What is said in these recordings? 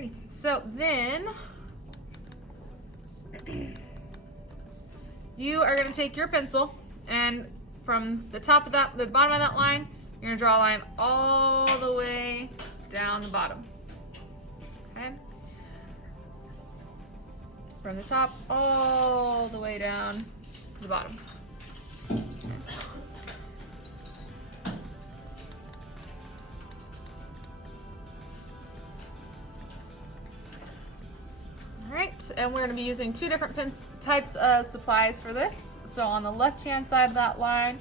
Alrighty, so then you are going to take your pencil and from the top of that, the bottom of that line, you're going to draw a line all the way down the bottom. Okay? From the top all the way down to the bottom. Alright, and we're going to be using two different types of supplies for this. So on the left hand side of that line,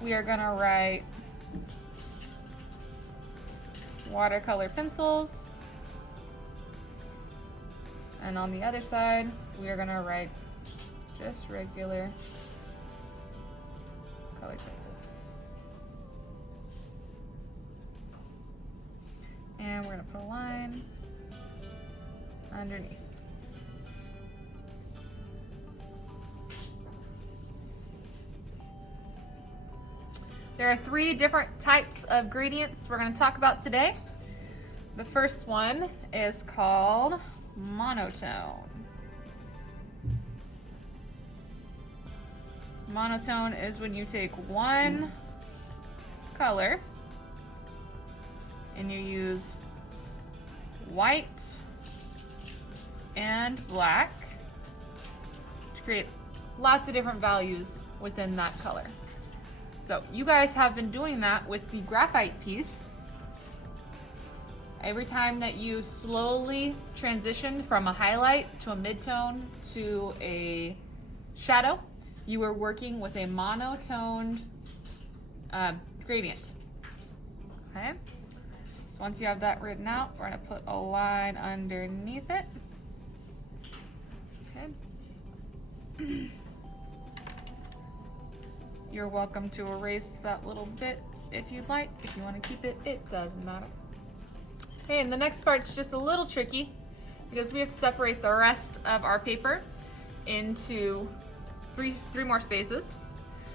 we are going to write watercolor pencils. And on the other side, we are going to write just regular colored pencils. And we're going to put a line underneath. There are three different types of gradients we're going to talk about today. The first one is called monotone. Monotone is when you take one color and you use white and black to create lots of different values within that color. So you guys have been doing that with the graphite piece. Every time that you slowly transition from a highlight to a midtone to a shadow, you are working with a monotoned gradient. Okay? So once you have that written out, we're going to put a line underneath it. Okay. You're welcome to erase that little bit if you'd like. If you want to keep it, it doesn't matter. Okay, and the next part's just a little tricky because we have to separate the rest of our paper into three more spaces.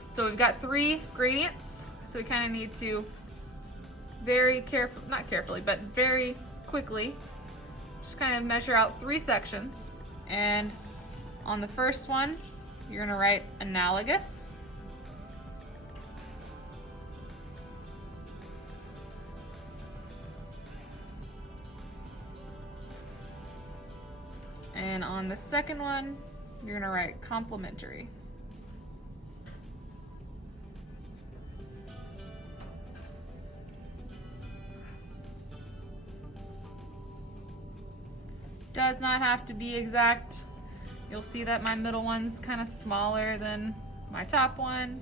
So we've got three gradients, so we kind of need to very quickly just kind of measure out three sections. And on the first one, you're going to write analogous. And on the second one, you're gonna write complementary. Does not have to be exact. You'll see that my middle one's kind of smaller than my top one.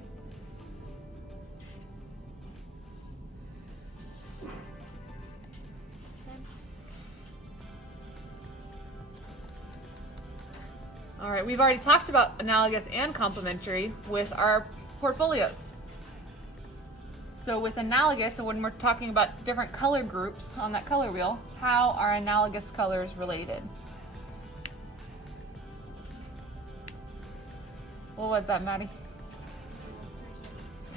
All right, we've already talked about analogous and complementary with our portfolios. So with analogous, so when we're talking about different color groups on that color wheel, how are analogous colors related? What was that, Maddie?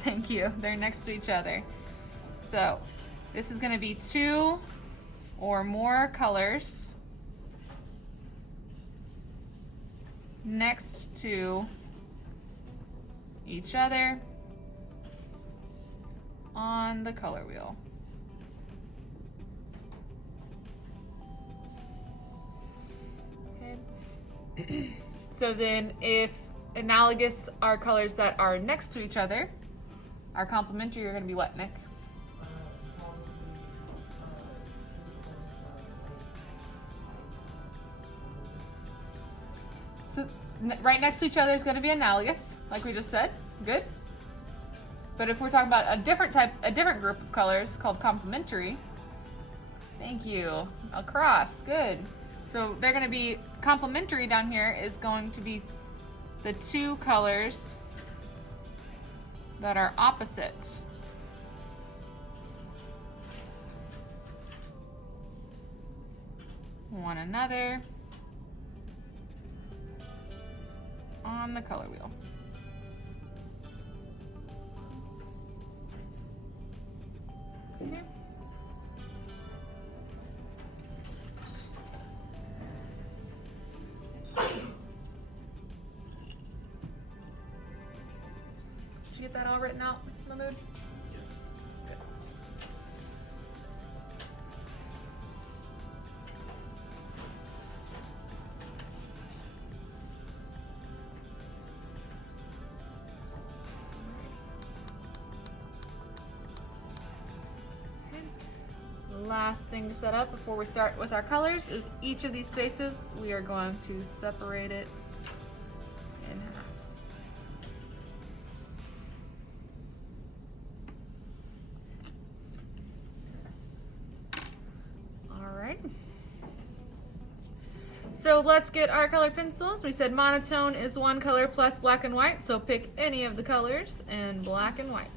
Thank you. They're next to each other. So this is going to be two or more colors next to each other on the color wheel. Okay. So then if analogous are colors that are next to each other, our complementary are going to be what, Nick? So right next to each other is going to be analogous, like we just said. Good. But if we're talking about a different group of colors called complementary, thank you, across, good. So they're going to be, complementary down here is going to be the two colors that are opposite. One another on the color wheel. Okay. get that all written out, Mahmood? Good. Last thing to set up before we start with our colors is each of these spaces we are going to separate it in half. Alright. So let's get our color pencils. We said monotone is one color plus black and white, so pick any of the colors in black and white.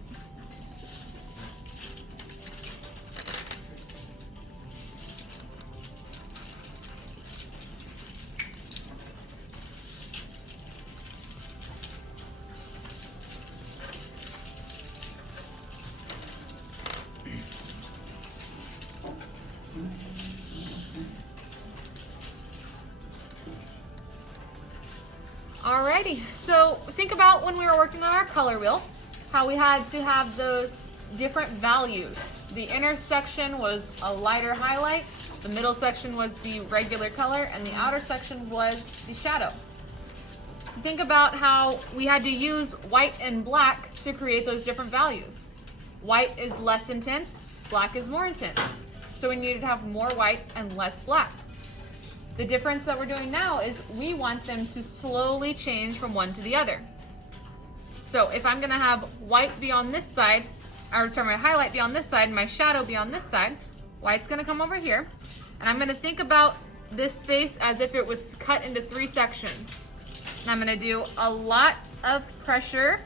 Alrighty, so think about when we were working on our color wheel, how we had to have those different values. The inner section was a lighter highlight, the middle section was the regular color, and the outer section was the shadow. So think about how we had to use white and black to create those different values. White is less intense, black is more intense. So we needed to have more white and less black. The difference that we're doing now is we want them to slowly change from one to the other. So if I'm gonna have white be on this side, or sorry, my highlight be on this side and my shadow be on this side, white's gonna come over here. And I'm gonna think about this space as if it was cut into 3 sections. And I'm gonna do a lot of pressure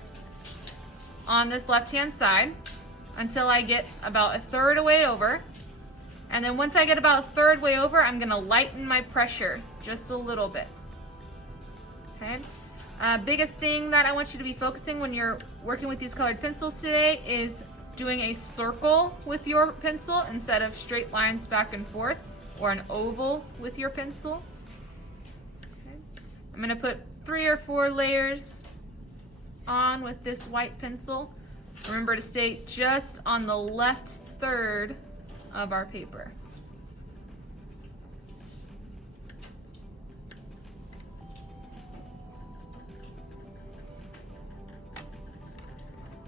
on this left-hand side until I get about 1/3 way over. And then once I get about 1/3 way over, I'm gonna lighten my pressure just a little bit. Okay. Biggest thing that I want you to be focusing when you're working with these colored pencils today is doing a circle with your pencil instead of straight lines back and forth, or an oval with your pencil. Okay. I'm gonna put 3 or 4 layers on with this white pencil. Remember to stay just on the left third of our paper.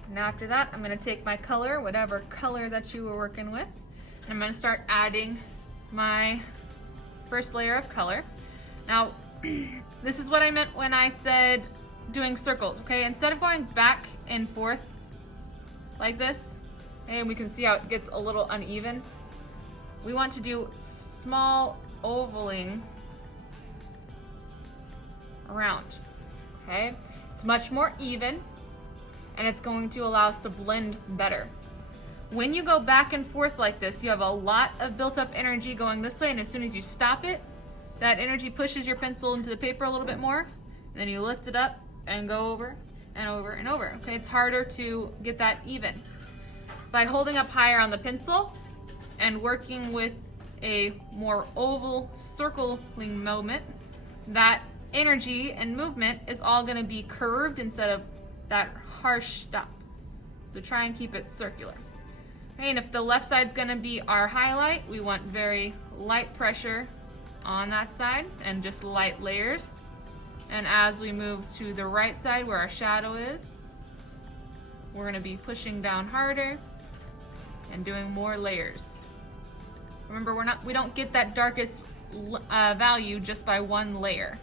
And after that, I'm going to take my color, whatever color that you were working with, and I'm going to start adding my first layer of color. Now, this is what I meant when I said doing circles, okay? Instead of going back and forth like this, and we can see how it gets a little uneven, we want to do small ovaling around, okay? It's much more even, and it's going to allow us to blend better. When you go back and forth like this, you have a lot of built-up energy going this way, and as soon as you stop it, that energy pushes your pencil into the paper a little bit more, and then you lift it up and go over and over and over, okay? It's harder to get that even. By holding up higher on the pencil and working with a more oval circling movement, that energy and movement is all going to be curved instead of that harsh stop. So try and keep it circular. Okay, and if the left side's going to be our highlight, we want very light pressure on that side and just light layers. And as we move to the right side where our shadow is, we're going to be pushing down harder and doing more layers. Remember, we don't get that darkest value just by one layer.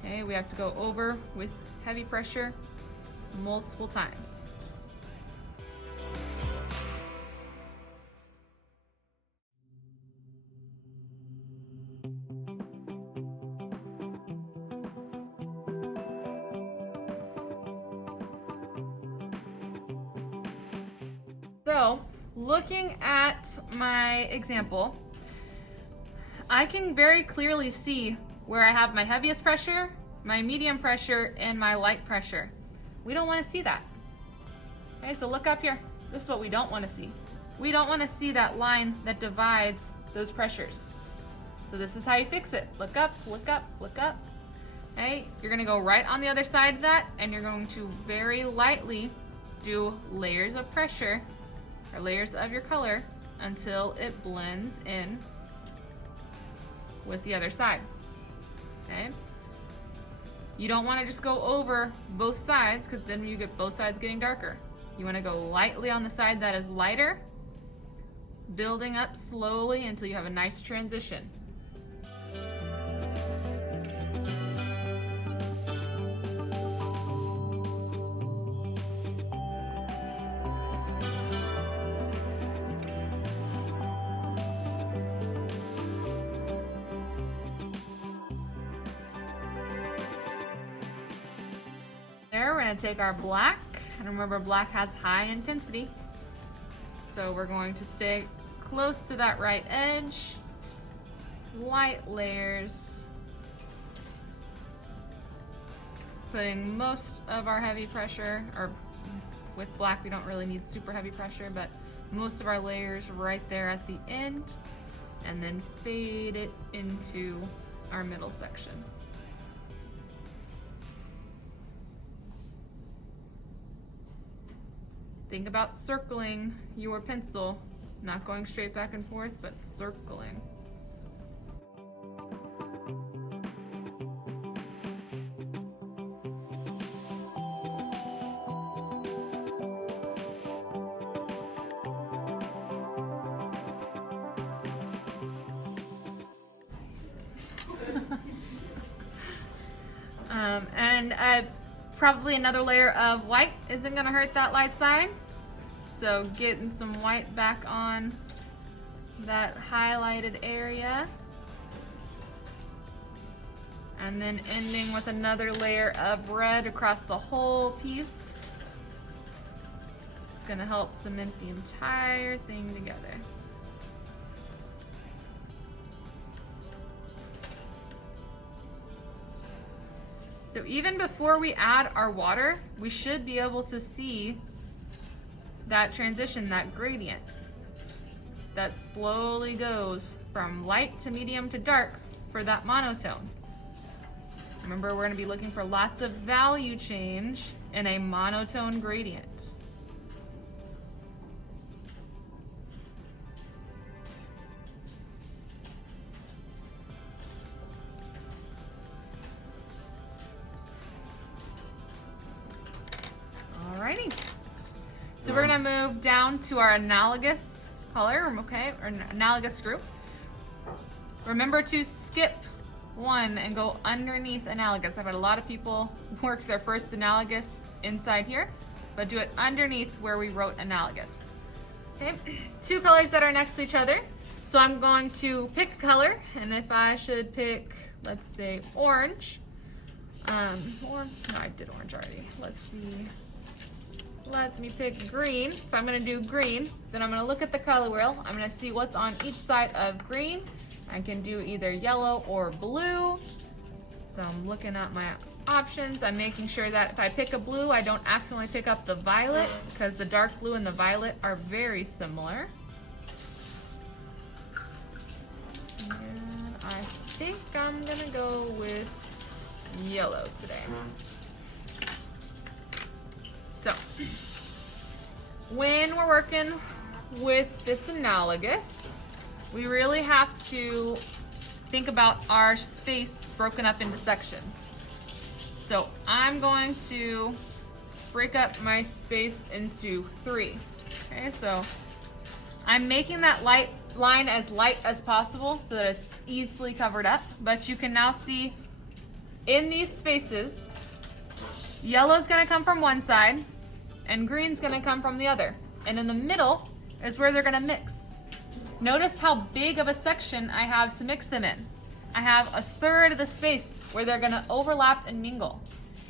Okay, we have to go over with heavy pressure multiple times. So, looking at my example, I can very clearly see where I have my heaviest pressure, my medium pressure, and my light pressure. We don't want to see that. Okay, so look up here. This is what we don't want to see. We don't want to see that line that divides those pressures. So this is how you fix it. Look up, look up, look up. Okay, you're gonna go right on the other side of that, and you're going to very lightly do layers of pressure, or layers of your color, until it blends in with the other side. Okay? You don't want to just go over both sides, because then you get both sides getting darker. You want to go lightly on the side that is lighter, building up slowly until you have a nice transition. There, we're going to take our black, and remember black has high intensity, so we're going to stay close to that right edge, light layers, putting most of our heavy pressure, or with black we don't really need super heavy pressure, but most of our layers right there at the end, and then fade it into our middle section. Think about circling your pencil, not going straight back and forth, but circling. Probably another layer of white isn't going to hurt that light side. So getting some white back on that highlighted area. And then ending with another layer of red across the whole piece. It's going to help cement the entire thing together. So even before we add our water, we should be able to see that transition, that gradient that slowly goes from light to medium to dark for that monotone. Remember, we're going to be looking for lots of value change in a monotone gradient. Alrighty. So we're going to move down to our analogous color, okay, or analogous group. Remember to skip one and go underneath analogous. I've had a lot of people work their first analogous inside here, but do it underneath where we wrote analogous. Okay, two colors that are next to each other. So I'm going to pick a color, and if I should pick, let's say orange, or no, I did orange already. Let's see. Let me pick green. If I'm going to do green, then I'm going to look at the color wheel. I'm going to see what's on each side of green. I can do either yellow or blue. So I'm looking at my options. I'm making sure that if I pick a blue, I don't accidentally pick up the violet, because the dark blue and the violet are very similar. And I think I'm going to go with yellow today. So, when we're working with this analogous, we really have to think about our space broken up into sections. So I'm going to break up my space into 3. Okay, so I'm making that light line as light as possible so that it's easily covered up, but you can now see in these spaces, yellow's going to come from one side, and green's gonna come from the other. And in the middle is where they're gonna mix. Notice how big of a section I have to mix them in. I have a third of the space where they're gonna overlap and mingle.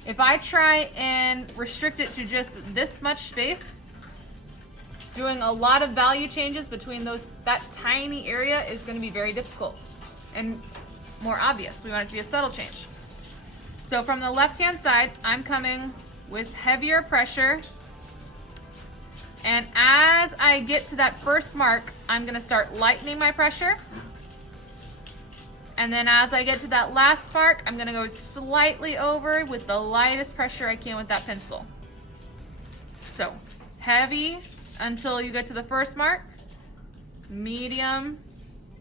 If I try and restrict it to just this much space, doing a lot of value changes between that tiny area is gonna be very difficult and more obvious. We want it to be a subtle change. So from the left-hand side, I'm coming with heavier pressure. And as I get to that first mark, I'm going to start lightening my pressure. And then as I get to that last mark, I'm gonna go slightly over with the lightest pressure I can with that pencil. So, heavy until you get to the first mark, medium,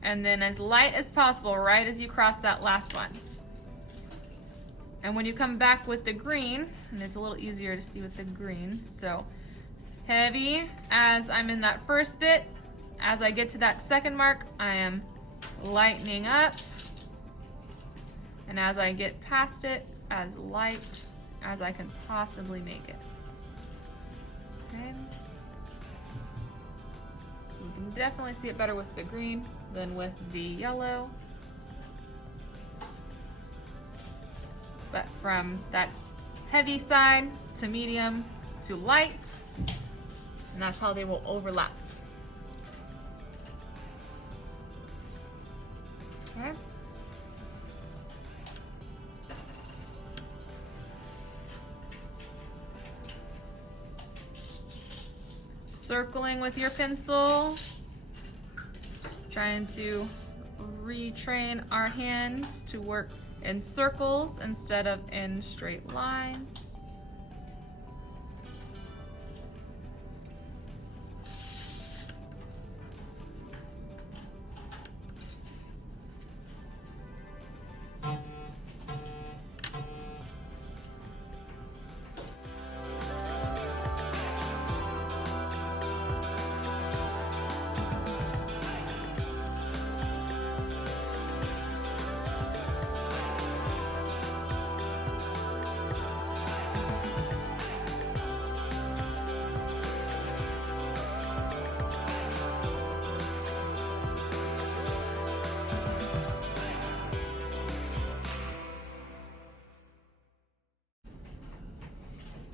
and then as light as possible right as you cross that last one. And when you come back with the green, and it's a little easier to see with the green, so heavy as I'm in that first bit. As I get to that second mark, I am lightening up. And as I get past it, as light as I can possibly make it. Okay. You can definitely see it better with the green than with the yellow. But from that heavy side to medium to light, and that's how they will overlap. Okay. Circling with your pencil, trying to retrain our hands to work in circles instead of in straight lines.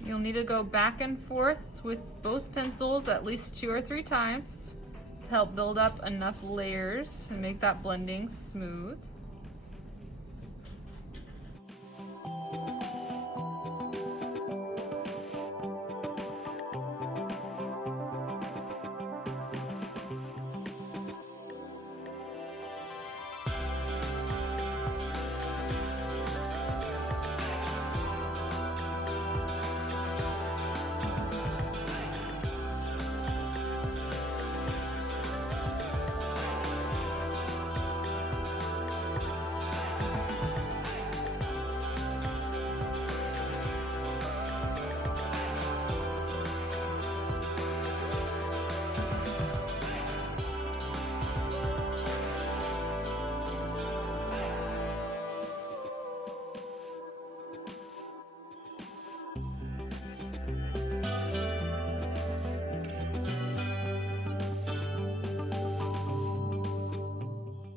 You'll need to go back and forth with both pencils at least 2 or 3 times to help build up enough layers and make that blending smooth.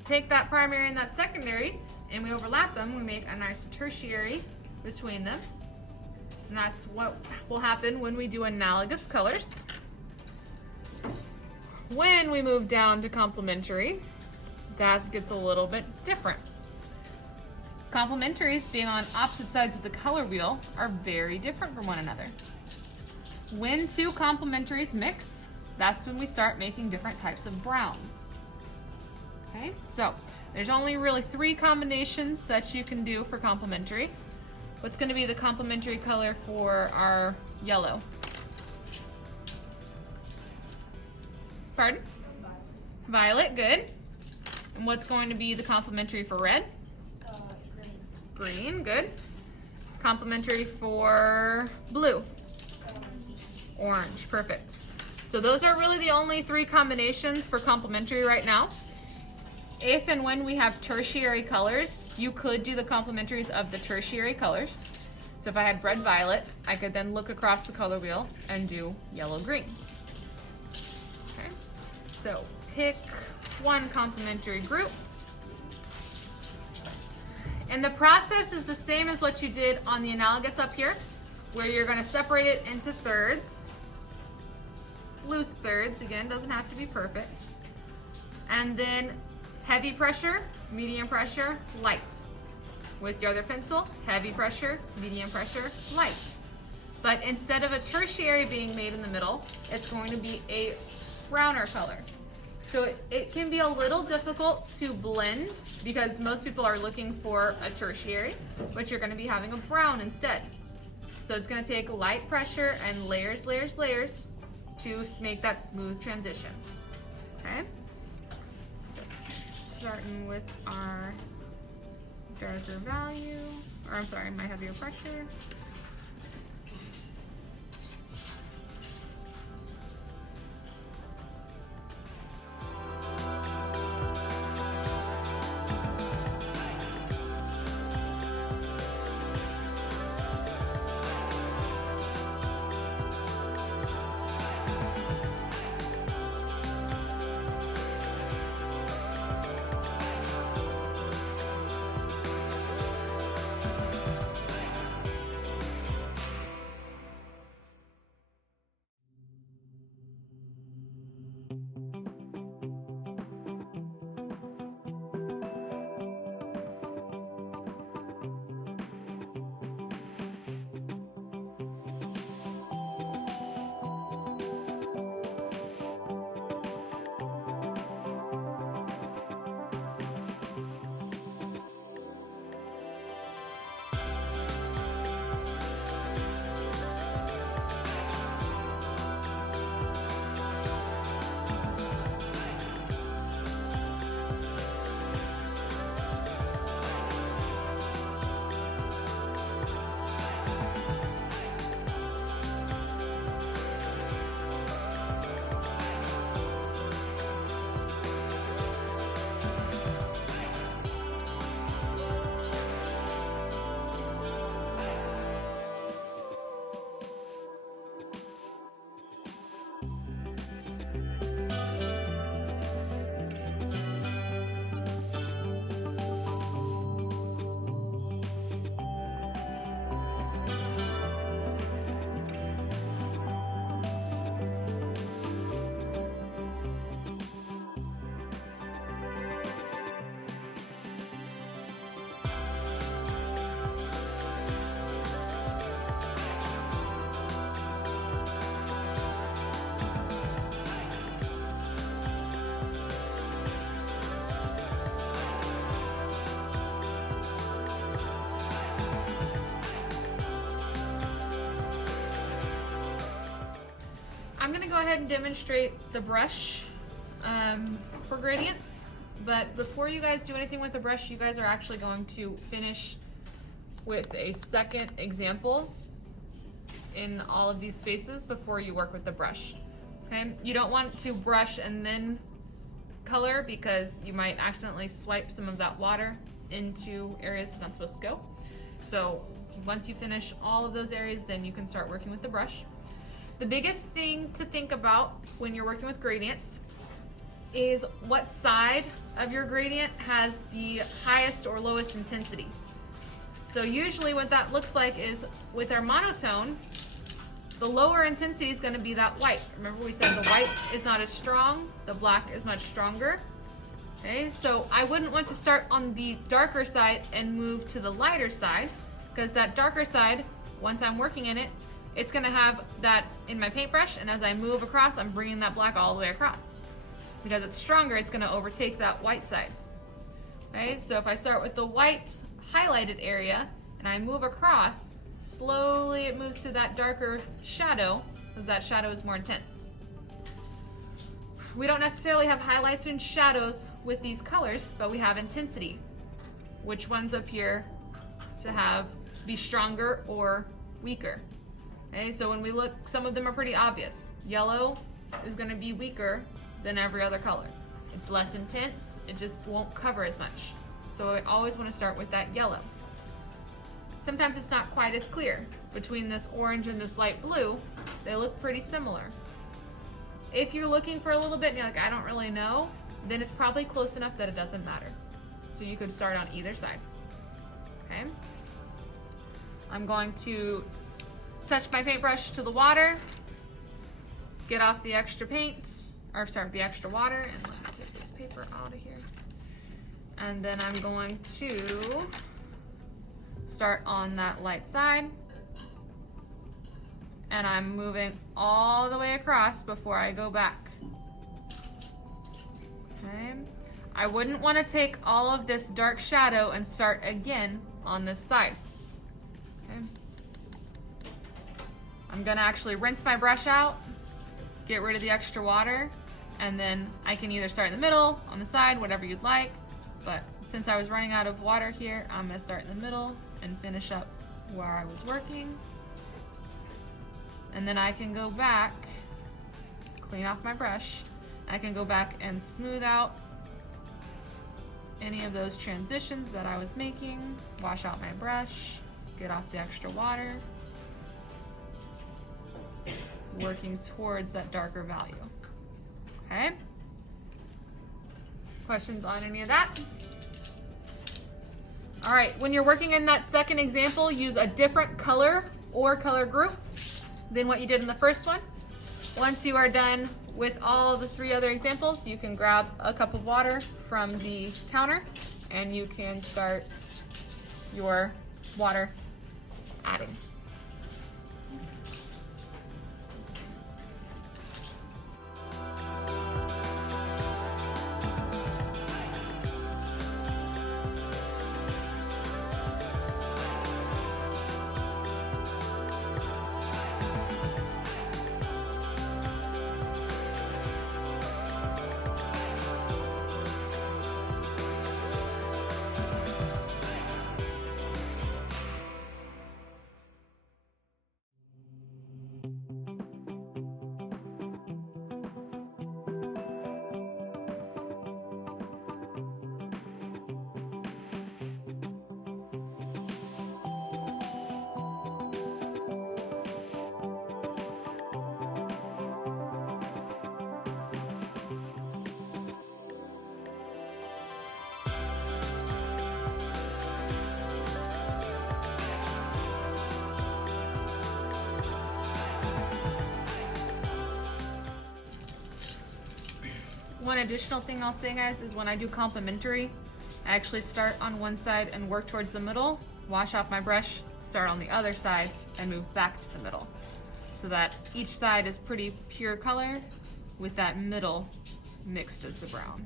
Take that primary and that secondary and we overlap them, we make a nice tertiary between them. And that's what will happen when we do analogous colors. When we move down to complementary, that gets a little bit different. Complementaries, being on opposite sides of the color wheel, are very different from one another. When 2 complementaries mix, that's when we start making different types of browns. Okay, so there's only really 3 combinations that you can do for complementary. What's going to be the complementary color for our yellow? Pardon? Violet, good. And what's going to be the complementary for red? Green. Green, good. Complementary for blue? Orange, perfect. So those are really the only 3 combinations for complementary right now. If and when we have tertiary colors, you could do the complementaries of the tertiary colors. So if I had red violet, I could then look across the color wheel and do yellow green. Okay. So pick one complementary group. And the process is the same as what you did on the analogous up here, where you're going to separate it into thirds. Loose thirds, again, doesn't have to be perfect. And then heavy pressure, medium pressure, light. With your other pencil, heavy pressure, medium pressure, light. But instead of a tertiary being made in the middle, it's going to be a browner color. So it can be a little difficult to blend because most people are looking for a tertiary, but you're gonna be having a brown instead. So it's gonna take light pressure and layers, layers, layers to make that smooth transition, okay? So starting with our darker value, or I'm sorry, my heavier pressure. I'm gonna go ahead and demonstrate the brush for gradients, but before you guys do anything with the brush, you guys are actually going to finish with a second example in all of these spaces before you work with the brush, okay? You don't want to brush and then color because you might accidentally swipe some of that water into areas it's not supposed to go. So once you finish all of those areas, then you can start working with the brush. The biggest thing to think about when you're working with gradients is what side of your gradient has the highest or lowest intensity. So usually what that looks like is with our monotone, the lower intensity is going to be that white. Remember we said the white is not as strong, the black is much stronger. Okay, so I wouldn't want to start on the darker side and move to the lighter side, because that darker side, once I'm working in it, it's gonna have that in my paintbrush, and as I move across, I'm bringing that black all the way across. Because it's stronger, it's gonna overtake that white side. Okay, so if I start with the white highlighted area, and I move across, slowly it moves to that darker shadow, because that shadow is more intense. We don't necessarily have highlights and shadows with these colors, but we have intensity. Which ones up here to be stronger or weaker? Okay, so when we look, some of them are pretty obvious. Yellow is going to be weaker than every other color. It's less intense, it just won't cover as much. So I always want to start with that yellow. Sometimes it's not quite as clear. Between this orange and this light blue, they look pretty similar. If you're looking for a little bit and you're like, I don't really know, then it's probably close enough that it doesn't matter. So you could start on either side. Okay? I'm going to touch my paintbrush to the water, get off the extra paint, or sorry, the extra water, and let me take this paper out of here. And then I'm going to start on that light side, and I'm moving all the way across before I go back. I wouldn't want to take all of this dark shadow and start again on this side. Okay. I'm gonna actually rinse my brush out, get rid of the extra water, and then I can either start in the middle, on the side, whatever you'd like. But since I was running out of water here, I'm gonna start in the middle and finish up where I was working. And then I can go back, clean off my brush. I can go back and smooth out any of those transitions that I was making, wash out my brush, get off the extra water, working towards that darker value. Okay? Questions on any of that? All right, when you're working in that second example, use a different color or color group than what you did in the first one. Once you are done with all the 3 other examples, you can grab a cup of water from the counter and you can start your water adding. One additional thing I'll say, guys, is when I do complementary, I actually start on one side and work towards the middle, wash off my brush, start on the other side, and move back to the middle. So that each side is pretty pure color with that middle mixed as the brown.